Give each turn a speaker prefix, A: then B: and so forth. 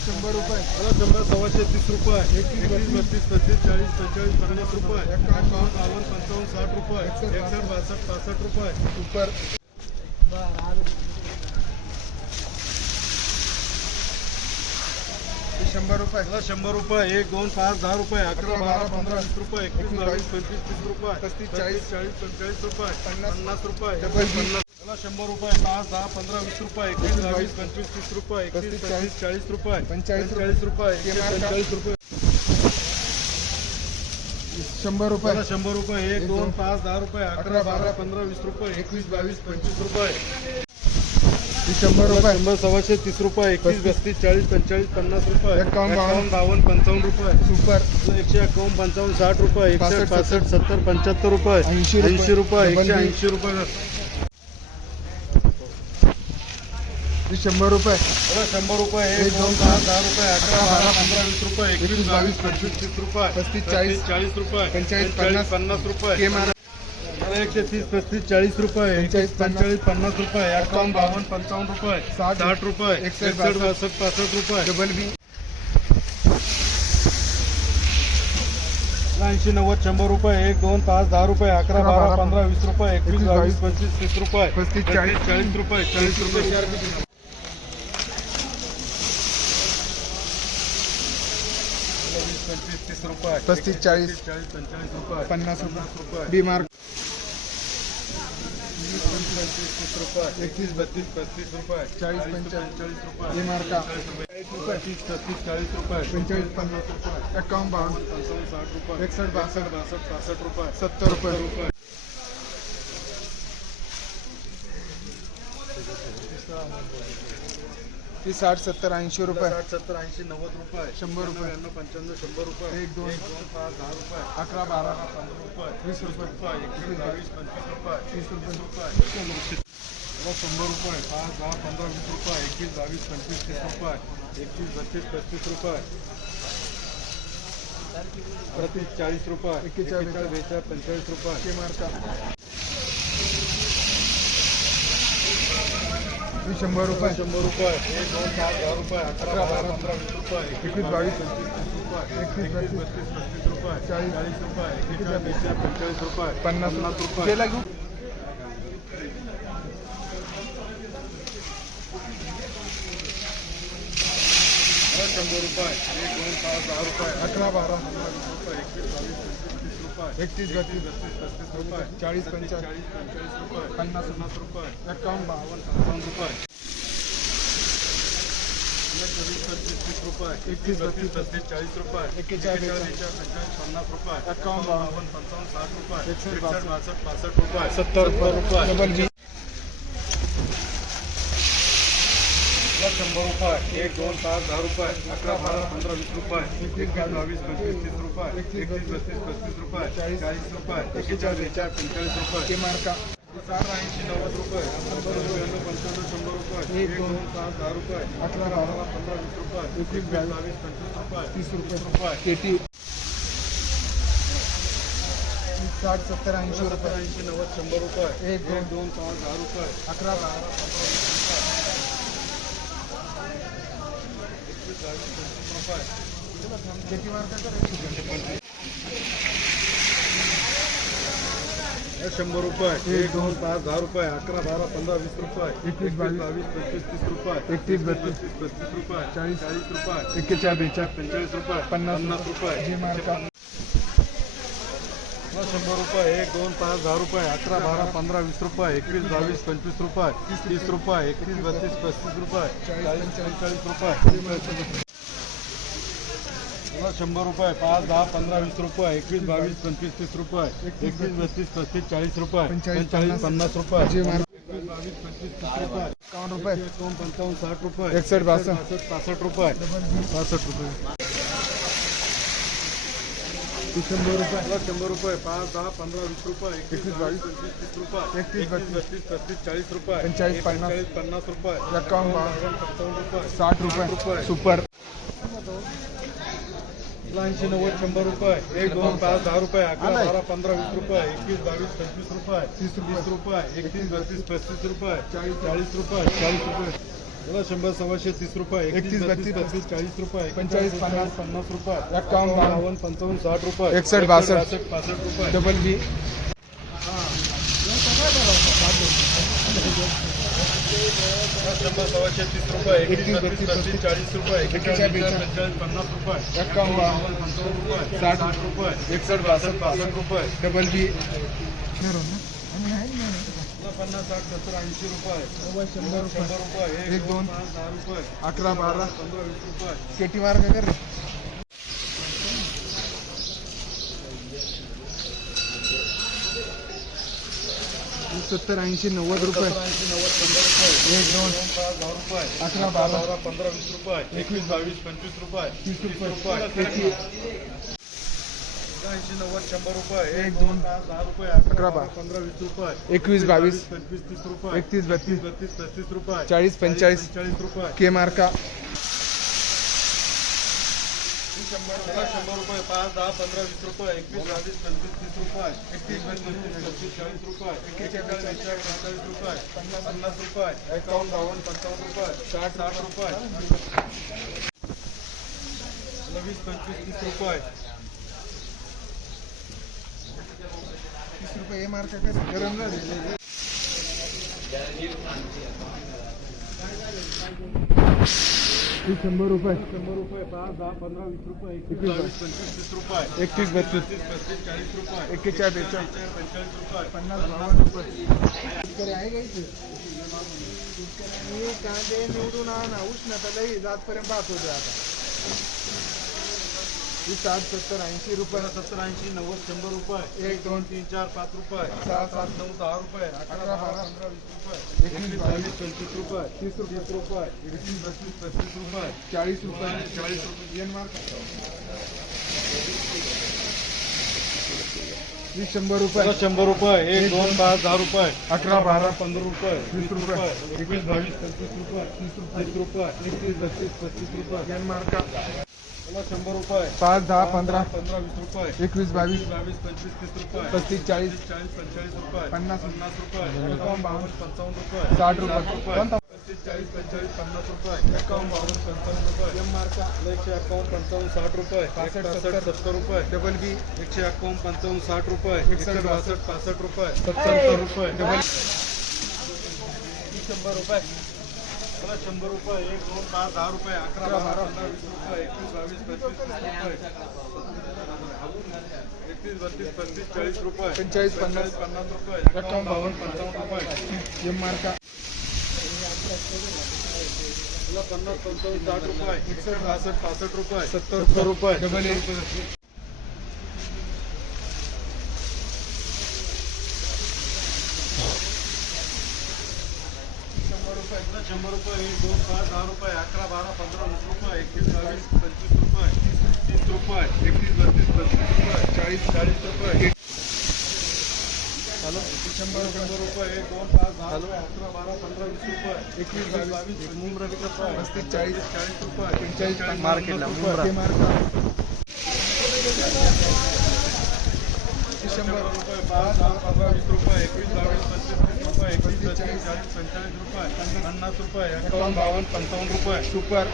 A: शंभर रुपये.
B: शंभर सव्वाशे तीस रुपये. एकवीस बत्तीस पस्तीस चाळीस पंचेचाळीस पन्नास रुपये. एकावन्न बावन्न पंचावन्न साठ रुपये. एकसष्ट बासष्ट पासष्ट रुपये
A: सुपर हे शंभर रुपये.
B: मला शंभर रुपये एक दोन पाच दहा रुपये अकरा बारा पंधरा वीस रुपये एकवीस बावीस पंचवीस तीस रुपये.
A: पस्तीस,
B: चाळीस. चाळीस पंचेचाळीस रुपये.
A: पन्नास,
B: रुपये. पन्नास. मला शंभर रुपये पाच दहा पंधरा वीस रुपये एकवीस बावीस पंचवीस तीस रुपये एकवीस
A: पस्तीस,
B: चाळीस. चाळीस रुपये.
A: पंचेचाळीस
B: पंचेचाळीस रुपये
A: हे.
B: पंचेचाळीस रुपये.
A: शंभर रुपये.
B: शंभर रुपये एक दोन पाच दहा रुपये अकरा बारा. पंधरा वीस रुपये एकवीस बावीस पंचवीस रुपये.
A: हे शंभर रुपये.
B: शंभर सव्वाशे तीस रुपये एकवीस. बत्तीस चाळीस पंचेचाळीस पन्नास रुपये.
A: एकावन्न,
B: बावन्न पंचावन्न रुपये.
A: सुपर.
B: एकशे एकावन्न पंचावन्न साठ रुपये. एकशे
A: पासष्ट,
B: सत्तर. पंच्याहत्तर रुपये.
A: ऐंशी.
B: ऐंशी रुपये एकशे. ऐंशी रुपये.
A: शंभर रुपये.
B: शंभर रुपये एक दोन पाच दहा रुपये अकरा बारा पंधरा वीस रुपये. एकवीस बावीस पंचवीस तीस रुपये.
A: पस्तीस, चाळीस,
B: चाळीस रुपये.
A: पंचेचाळीस, पन्नास,
B: पन्नास रुपये.
A: के मारा
B: मला एकशे तीस पस्तीस चाळीस रुपये
A: पंचेचाळीस,
B: पंचेचाळीस पन्नास. रुपये एकावन्न बावन्न पंचावन्न रुपये
A: साठ,
B: साठ रुपये
A: एकसष्ट,
B: बासष्ट. पासष्ट रुपये.
A: Double B.
B: ऐंशी नव्वद शंभर रुपये एक दोन पाच दहा रुपये अकरा बारा पंधरा वीस रुपये एकवीस बावीस पंचवीस तीस रुपये.
A: पस्तीस, चाळीस,
B: चाळीस. रुपये चाळीस रुपये. तीस
A: पस्तीस, चाळीस, पन्नास रुपये.
B: रुपये.
A: B mark.
B: वीस, पंचवीस तीस एकतीस बत्तीस पच्चीस. रुपए
A: हे
B: रुपये
A: पंचेचाळीस बावन्न
B: पंचावन्न साठ
A: सत्तर ती साठ सत्तर ऐंशी रुपये.
B: साठ सत्तर ऐंशी नव्वद रुपये.
A: शंभर रुपये.
B: पंच्याण्णव शंभर रुपये.
A: एक, दोन.
B: पाच दहा रुपये.
A: अकरा बारा
B: पंधरा रुपये.
A: वीस रुपये.
B: एकवीस बावीस पंचवीस रुपये.
A: तीस रुपये.
B: रुपये. शंभर रुपये. पाच दहा पंधरा वीस रुपये. एकवीस बावीस पंचवीस तीस रुपये. एकवीस बत्तीस पस्तीस रुपये. प्रति चाळीस रुपये.
A: एक्केचाळीस,
B: एक्केचाळीस बेचाळीस पंचेचाळीस रुपये.
A: ही शंभर रुपये.
B: शंभर रुपये. एक दोन पाच दहा रुपये अकरा बारा पंधरा वीस रुपये.
A: एकवीस, बावीस,
B: पंचवीस. रुपये
A: एकवीस,
B: एकवीस
A: बत्तीस,
B: बत्तीस रुपये.
A: चाळीस,
B: चाळीस रुपये. बेचाळीस पंचेचाळीस रुपये.
A: पन्नास.
B: रुपये.
A: केला घेऊ
B: शंभर रुपये एक दोन पाच दहा रुपये
A: अकरा बारा
B: वीस रुपये एकवीस बावीस पंचवीस रुपये
A: एकतीस बत्तीस
B: बत्तीस पस्तीस रुपये
A: चाळीस, पंचेचाळीस.
B: रुपये
A: पन्नास,
B: पन्नास रुपये
A: एकावन्न
B: रुपये
A: एकतीस,
B: बत्तीस चाळीस रुपये पन्नास रुपये
A: एकावन्न,
B: बावन्न पंचावन्न साठ रुपये बासष्ट रुपये सत्तर रुपये शंभर रुपये. एक दोन पाच दहा रुपये. अकरा बारा पंधरा वीस रुपये. एकवीस बावीस पंचवीस तीस रुपये.
A: एकतीस
B: बत्तीस पस्तीस रुपये.
A: चाळीस,
B: रुपये. एक्केचाळीस बेचाळीस पंचेचाळीस रुपये.
A: मार्का
B: साठ ऐंशी नव्वद रुपये. ब्याण्णव पंच्याण्णव शंभर रुपये.
A: एक, दोन,
B: पाच दहा रुपये.
A: अकरा बारा
B: पंधरा वीस रुपये.
A: एकवीस,
B: एकवीस बावीस पंचवीस रुपये.
A: तीस रुपये.
B: रुपये.
A: केटी साठ सत्तर ऐंशी रुपये.
B: ऐंशी नव्वद शंभर रुपये.
A: एक, दोन.
B: दोन पाच दहा रुपये.
A: अकरा बारा केटी
B: शंभर रुपये एक दोन पाच दहा रुपये अकरा बारा पंधरा वीस रुपये
A: एकवीस, बावीस.
B: पंचवीस तीस रुपये
A: एकतीस, बत्तीस.
B: पस्तीस रुपये
A: चाळीस.
B: चाळीस रुपये
A: एक्केचाळीस
B: पंचेचाळीस रुपये
A: पन्नास
B: पन्नास रुपये शंभर रुपये एक दोन पाच दहा रुपये अकरा बारा पंधरा वीस रुपये एकवीस बावीस पंचवीस रुपये तीस रुपये एकतीस बत्तीस पस्तीस रुपये चाळीस पंचेचाळीस रुपये. शंभर रुपये पाच दहा पंधरा वीस रुपये एकवीस बावीस पंचवीस तीस रुपये एकवीस बत्तीस पस्तीस चाळीस रुपये
A: पंचेचाळीस
B: पन्नास. रुपये. एकवीस बावीस पंचवीस तीस रुपये.
A: एकावन्न रुपये.
B: दोन पंचावन्न साठ रुपये.
A: एकसष्ट, बासष्ट.
B: पासष्ट रुपये. पासष्ट रुपये.
A: शंभर रुपये.
B: शंभर रुपये पाच दहा पंधरा वीस रुपये
A: एकवीस, बावीस.
B: पंचवीस तीस रुपये.
A: एकतीस, बत्तीस.
B: बत्तीस. पस्तीस चाळीस रुपये.
A: पंचेचाळीस, पन्नास.
B: पन्नास रुपये.
A: एकावन्न.
B: पंचावन्न रुपये.
A: साठ रुपये.
B: रुपये.
A: सुपर.
B: ऐंशी नव्वद शंभर रुपये. एक दोन पाच दहा रुपये. अकरा बारा पंधरा वीस रुपये. एकवीस बावीस पंचवीस रुपये.
A: तीस रुपये.
B: तीस रुपये. एकतीस बत्तीस पस्तीस रुपये. चाळीस चाळीस रुपये. चाळीस रुपये. शंभर सव्वाशे तीस रुपये
A: एकतीस, बत्तीस,
B: बत्तीस चाळीस रुपये.
A: पंचेचाळीस, पन्नास,
B: पन्नास रुपये.
A: एक्कावन्न,
B: बावन्न पंचावन्न साठ रुपये.
A: एकसष्ट, बासष्ट.
B: पासष्ट रुपये.
A: Double B.
B: शंभर सव्वाशे तीस रुपये
A: एकतीस, बत्तीस,
B: बत्तीस चाळीस रुपये. पंचेचाळीस पन्नास रुपये.
A: एक्कावन्न, बावन्न,
B: पंचावन्न रुपये
A: साठ,
B: साठ रुपये
A: एकसष्ट, बासष्ट,
B: पासष्ट रुपये.
A: Double B.
B: पन्नास साठ सत्तर ऐंशी रुपये.
A: शंभर
B: शंभर रुपये
A: एक, दोन.
B: पाच दहा रुपये.
A: अकरा बारा.
B: पंधरा वीस रुपये.
A: केटी मार्ग कर रे? सत्तर ऐंशी नव्वद रुपये.
B: ऐंशी नव्वद शंभर रुपये.
A: एक दोन
B: पाच दहा रुपये.
A: अकरा बारा.
B: पंधरा वीस रुपये. एकवीस बावीस पंचवीस रुपये.
A: तीस रुपये.
B: ऐंशी नव्वद शंभर रुपये
A: एक, दोन.
B: पाच दहा रुपये
A: अकरा.
B: पंधरा वीस रुपये
A: एकवीस बावीस
B: पंचवीस तीस रुपये
A: एकतीस बत्तीस
B: बत्तीस पस्तीस रुपये
A: चाळीस, पंचेचाळीस.
B: चाळीस रुपये
A: के मार्का
B: शंभर रुपये पाच दहा पंधरा वीस रुपये एकवीस बावीस पंचवीस तीस रुपये एकतीस बत्तीस पस्तीस चाळीस रुपये एक्केचाळीस बेचाळीस पंचेचाळीस रुपये पन्नास पन्नास रुपये एकावन्न बावन्न पंचावन्न रुपये साठ साठ रुपये वीस पंचवीस तीस रुपये
A: रुपये हे मार्का कर गरम झाले ही शंभर रुपये.
B: शंभर रुपये पाच दहा पंधरा वीस रुपये
A: एकवीस,
B: पंचवीस तीस रुपये.
A: एकतीस बत्तीस.
B: तीस पस्तीस चाळीस रुपये.
A: एक्केचाळीस बेचाळीस.
B: पंचेचाळीस रुपये.
A: पन्नास बावन्न रुपये. शेतकरी आहे का इथे? शेतकऱ्यांनी कांदे निवडून आणा उष्णता लई जातपर्यंत पाहत होते आता. ही साठ सत्तर ऐंशी रुपये.
B: सत्तर ऐंशी नव्वद शंभर रुपये.
A: एक दोन
B: तीन चार पाच रुपये.
A: सहा सात.
B: नऊ दहा रुपये.
A: अकरा, बारा.
B: पंधरा वीस रुपये.
A: एकवीस, बावीस,
B: पंचवीस रुपये. तीस रुपये. रुपये. एकवीस बत्तीस पस्तीस रुपये.
A: चाळीस रुपये.
B: चाळीस रुपये.
A: ही शंभर रुपये.
B: शंभर रुपये. एक दोन पाच दहा रुपये.
A: अकरा बारा
B: पंधरा रुपये.
A: वीस रुपये.
B: एकवीस बावीस पंचवीस रुपये. तीस रुपये. तीस रुपये. एकतीस बत्तीस पस्तीस रुपये. शंभर रुपये.
A: पाच दहा पंधरा.
B: पंधरा वीस रुपये.
A: एकवीस बावीस.
B: वीस बावीस पंचवीस तीस रुपये.
A: पस्तीस चाळीस.
B: चाळीस पंचेचाळीस रुपये.
A: पन्नास.
B: पन्नास रुपये. एकावन्न बावन्न पंचावन्न रुपये.
A: साठ रुपये.
B: पस्तीस चाळीस पंचेचाळीस पन्नास रुपये. एकावन्न बावन्न पंचावन्न रुपये.
A: एम मार्का
B: एकशे एकावन्न पंचावन्न साठ रुपये.
A: पासष्ट, सत्तर.
B: सत्तर रुपये.
A: डबल बी
B: एकशे एकावन्न पंचावन्न साठ रुपये.
A: एकसष्ट
B: बासष्ट. पासष्ट रुपये.
A: सत्तर
B: रुपये.
A: डबल
B: शंभर रुपये. मला शंभर रुपये एक दोन पाच दहा रुपये अकरा बारा पंधरा वीस रुपये एकवीस बावीस पंचवीस तीस रुपये. एकतीस बत्तीस पस्तीस चाळीस रुपये.
A: पंचेचाळीस, पन्नास.
B: पन्नास रुपये.
A: एकावन्न,
B: बावन्न पंचावन्न रुपये.
A: एम
B: मला पन्नास पंचावन्न साठ रुपये. एकसष्ट बासष्ट पासष्ट रुपये.
A: सत्तर
B: रुपये.
A: डबल
B: शंभर रुपये एकदा शंभर रुपये एक दोन पाच दहा रुपये अकरा बारा पंधरा वीस रुपये एकवीस बावीस पंचवीस रुपये तीस रुपये एकवीस बत्तीस पस्तीस रुपये चाळीस चाळीस रुपये हॅलो शंभर शंभर रुपये एक दोन पाच दहा रुपये अकरा बारा पंधरा वीस रुपये एकवीस बावीस बावीस मुंब्रा
A: पस्तीस चाळीस
B: चाळीस रुपये
A: पंचेचाळीस
B: मार्केटला
A: मार्केट मार्का ही
B: शंभर रुपये पाच दहा पंधरा वीस रुपये एकवीस बावीस पंचवीस रुपये एकवीस बत्तीस चाळीस पंचेचाळीस रुपये पन्नास रुपये एकावन्न बावन्न पंचावन्न रुपये.
A: सुपर.